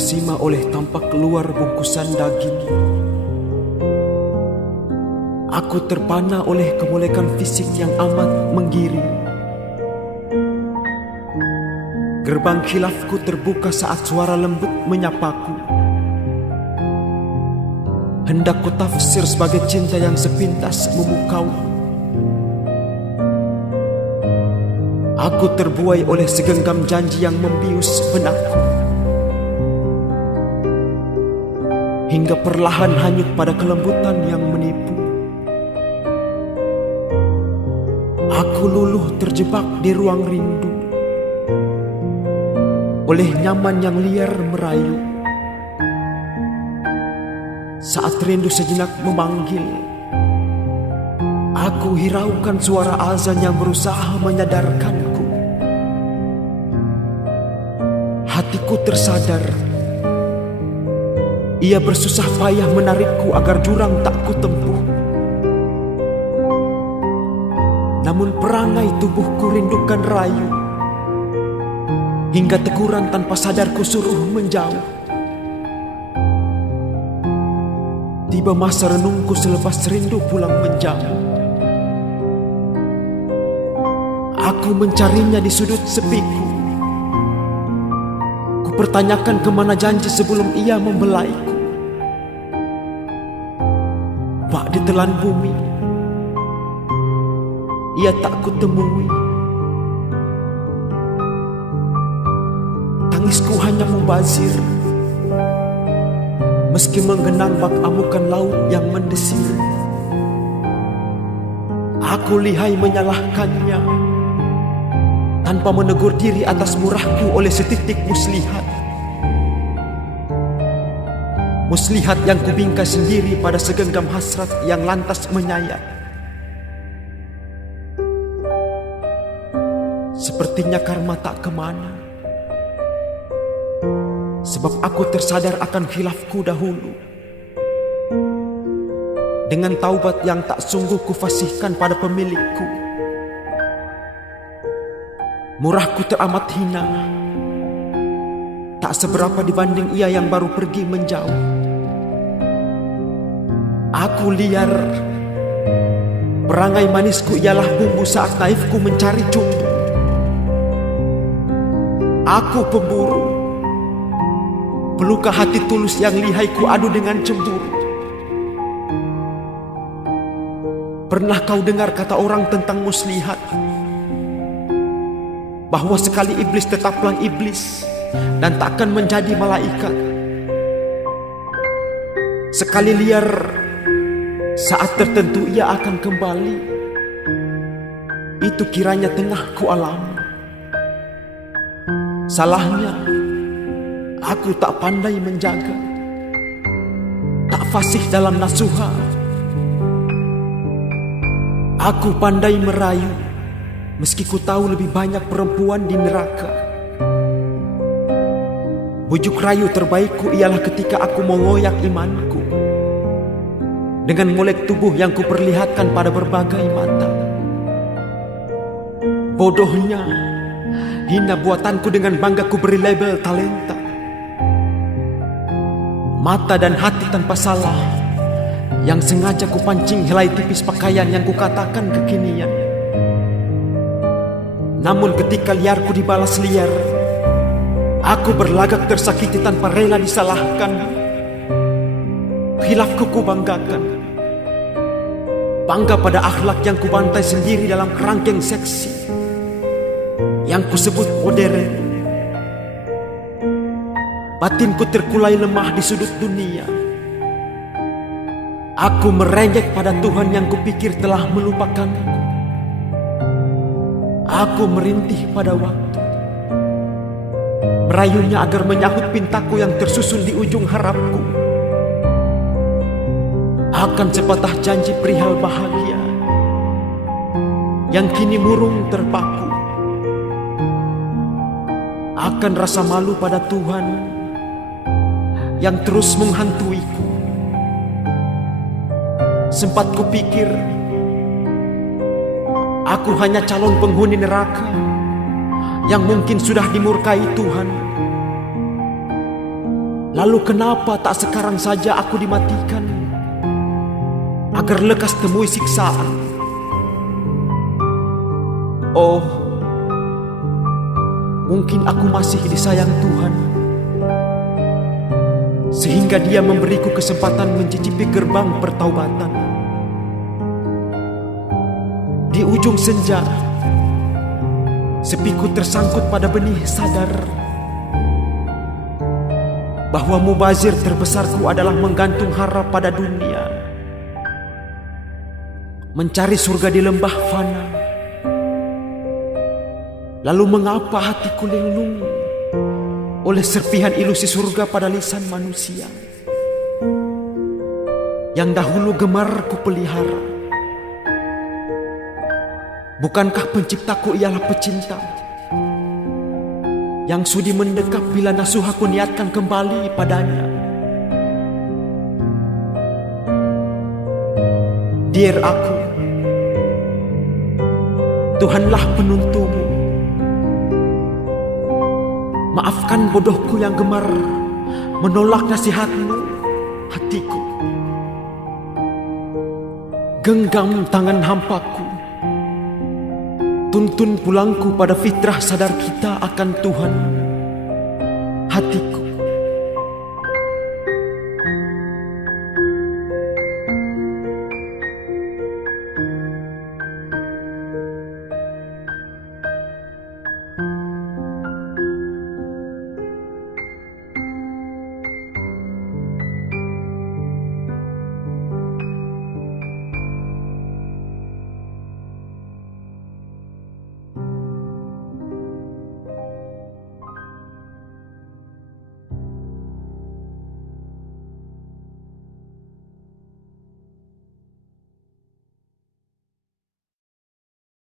terkesima oleh tampak luar bungkusan daging. Aku terpana oleh kemolekan fisik yang amat menggiring. Gerbang khilafku terbuka saat suara lembut menyapaku. Hendak ku tafsir sebagai cinta yang sepintas memukau. Aku terbuai oleh segenggam janji yang membius benakku, hingga perlahan hanyut pada kelembutan yang menipu. Aku luluh terjebak di ruang rindu, oleh nyaman yang liar merayu. Saat rindu sejenak memanggil, aku hiraukan suara azan yang berusaha menyadarkanku. Hatiku tersadar, ia bersusah payah menarikku agar jurang tak kutempuh. Namun perangai tubuhku rindukan rayu, hingga teguran tanpa sadar ku suruh menjauh. Tiba masa renungku selepas rindu pulang menjauh. Aku mencarinya di sudut sepiku. Ku pertanyakan kemana janji sebelum ia membelaiku. Bak ditelan bumi, ia tak kutemui. Tangisku hanya mubazir, meski menggenang bak amukan laut yang mendesir. Aku lihai menyalahkannya, tanpa menegur diri atas murahku oleh setitik muslihat. Muslihat yang kubingkai sendiri pada segenggam hasrat yang lantas menyayat. Sepertinya karma tak kemana, sebab aku tersadar akan khilafku dahulu. Dengan taubat yang tak sungguh kufasihkan pada pemilikku, murahku teramat hina, tak seberapa dibanding ia yang baru pergi menjauh. Aku liar, perangai manisku ialah bumbu saat naifku mencari cumbu. Aku pemburu, pelukah hati tulus yang lihai ku adu dengan cemburu. Pernah kau dengar kata orang tentang muslihat, bahwa sekali iblis tetaplah iblis dan takkan menjadi malaikat. Sekali liar, saat tertentu ia akan kembali. Itu kiranya tengah ku alami. Salahnya, aku tak pandai menjaga, tak fasih dalam nasuha. Aku pandai merayu, meski ku tahu lebih banyak perempuan di neraka. Bujuk rayu terbaikku ialah ketika aku mengoyak imanku dengan molek tubuh yang ku perlihatkan pada berbagai mata. Bodohnya, hina buatanku dengan bangga ku beri label talenta. Mata dan hati tanpa salah, yang sengaja ku pancing helai tipis pakaian yang ku katakan kekinian. Namun ketika liarku dibalas liar, aku berlagak tersakiti tanpa rela disalahkan. Khilafku ku banggakan, bangga pada akhlak yang ku bantai sendiri dalam kerangkeng seksi yang ku sebut modern. Batinku terkulai lemah di sudut dunia. Aku merengek pada Tuhan yang kupikir telah melupakanku. Aku merintih pada waktu, merayunya agar menyahut pintaku yang tersusun di ujung harapku. Akan sepatah janji perihal bahagia yang kini murung terpaku. Akan rasa malu pada Tuhan yang terus menghantuiku. Sempat kupikir aku hanya calon penghuni neraka yang mungkin sudah dimurkai Tuhan. Lalu kenapa tak sekarang saja aku dimatikan, agar lekas temui siksaan? Oh, mungkin aku masih disayang Tuhan, sehingga Dia memberiku kesempatan mencicipi gerbang pertaubatan. Di ujung senja, sepiku tersangkut pada benih sadar bahwa mubazir terbesarku adalah menggantung harap pada dunia, mencari surga di lembah fana. Lalu mengapa hatiku linglung oleh serpihan ilusi surga pada lisan manusia yang dahulu gemar ku pelihara? Bukankah penciptaku ialah pecinta yang sudi mendekap bila nasuhaku niatkan kembali padanya? Dear aku, Tuhanlah penuntumu. Maafkan bodohku yang gemar menolak nasihatmu, hatiku. Genggam tangan hampaku, tuntun pulangku pada fitrah sadar kita akan Tuhan.